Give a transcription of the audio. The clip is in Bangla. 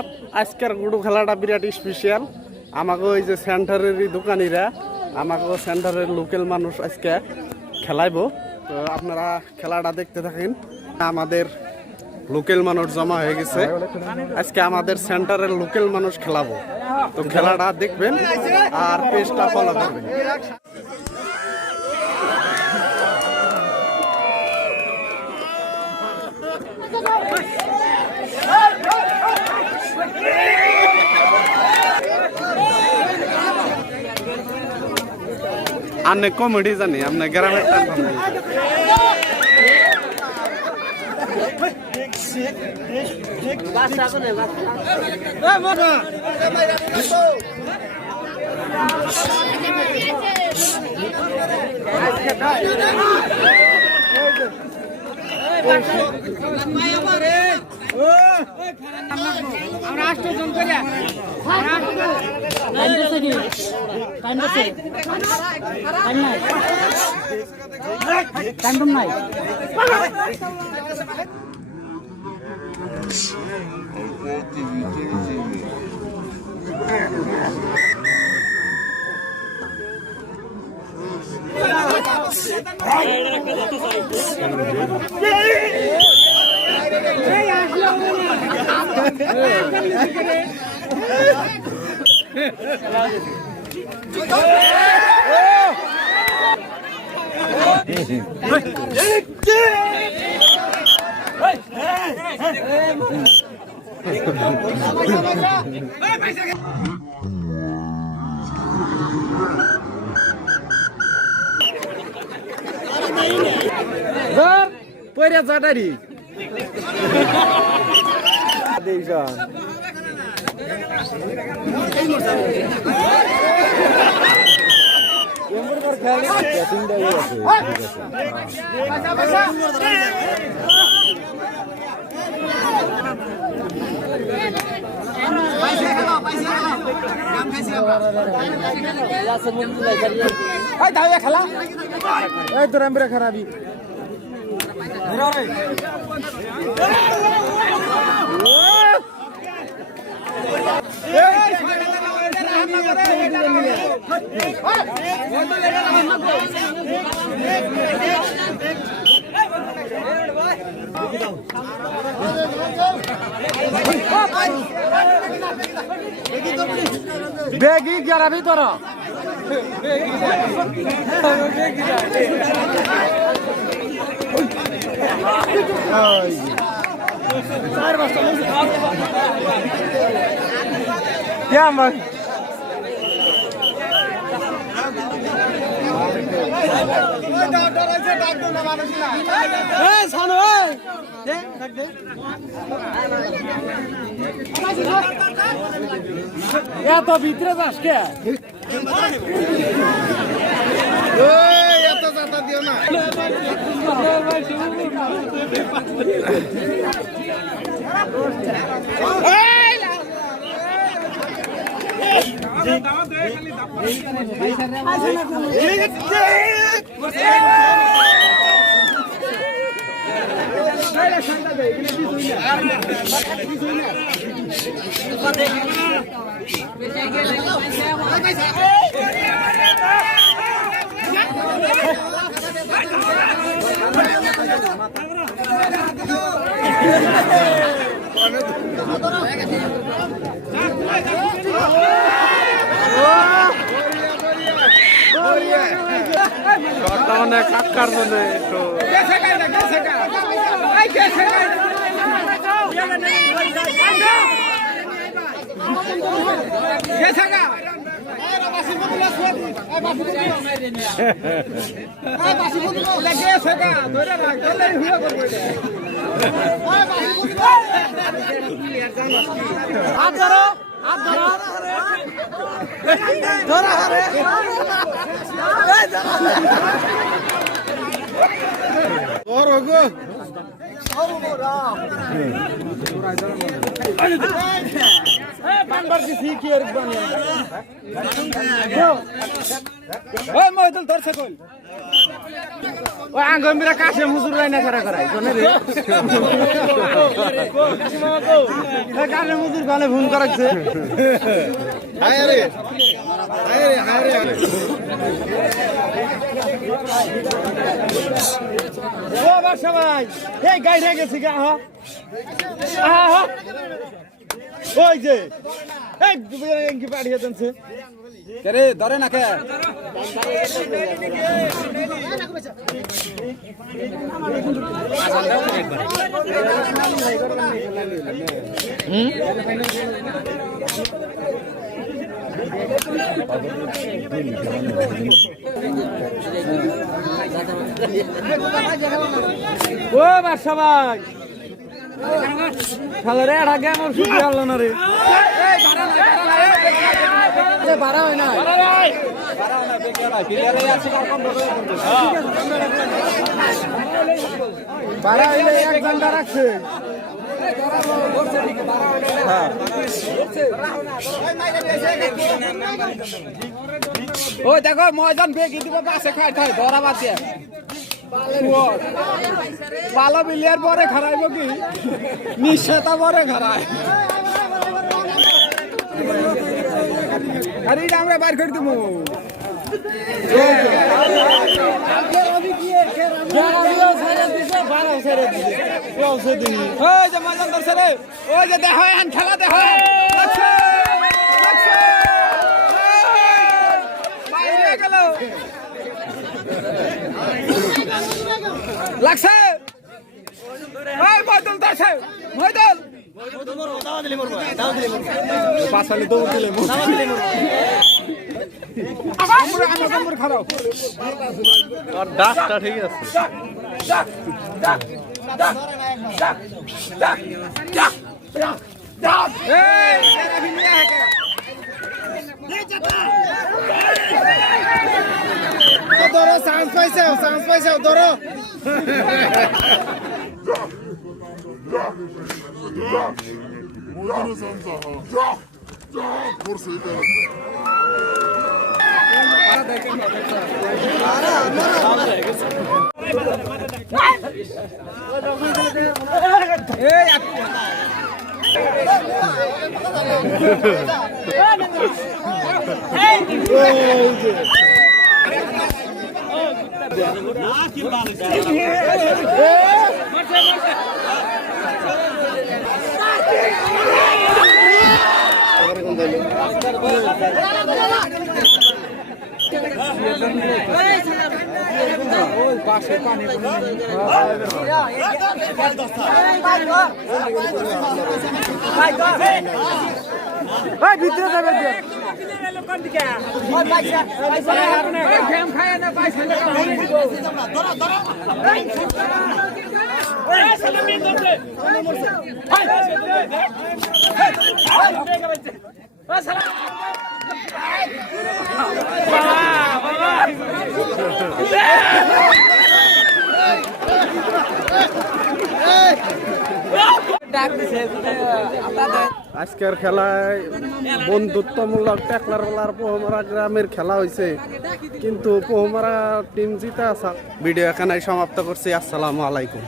নমস্কার। আজকের গুডু খেলাটা বিরাট স্পেশাল। আমাকে ওই যে সেন্টারেরই দোকানিরা, আমাকে সেন্টারের লোকাল মানুষ আজকে খেলাইবো। তো আপনারা খেলাটা দেখতে থাকেন। আমাদের লোকাল মানুষ জমা হয়ে গেছে, আজকে আমাদের সেন্টারের লোকাল মানুষ খেলাবো। তো খেলাটা দেখবেন আর পেজটা ফলো করবেন। আপনি কমেডি জানি, আপনি গ্রামের আমরা 8 জন করে নাই পয়রা জাটারি খেলা তোর আমরা খারাপি বেগি গেরাবি তোর क्या मत এত ভিতরে যাস কে এত জাতা দিও না অনেক কাকার মনে একটু ধরছে ওই আঙ্গমিরা কাশে মুজুর রাইনা করা করাই জনে রে কাশে মুজুর গালে ফোন করাচ্ছে হায় রে ও বাসা ভাই এই গাইরে গেছি গা হ আহা ওই যে এই কি পাঠিয়ে দেনছে কে ধরে না কে ও বাসা ভাই খালারে আগে আমার শুধু আলো না রে বাড়া হয় না বাড়া হইলে 1 ঘন্টা রাখছে ওই দেখো ময়দান বেগি দিব পাশে খাই খাই ধরা বাদ দিয়ে ভালো বিলিয়ার পরে খারাইব কি নিশ্চয়তা পরে খারাই আরে আমরা বাইর করে দেবো খেলা দেখা লাগছে ময়দল আছে ময়দল পাঁচালি দৌড় দিলে খারাপ ডাকটা ঠিক আছে ধরো চান্স পাইছে ধরো ভিতরে যাবে আজকের খেলায় বন্ধুত্বমূলক টেকলারওয়ালার পোহমারা গ্রামের খেলা হয়েছে, কিন্তু পোহমারা টিম জিতে আসা। ভিডিও এখানে সমাপ্ত করছি। আসসালামু আলাইকুম।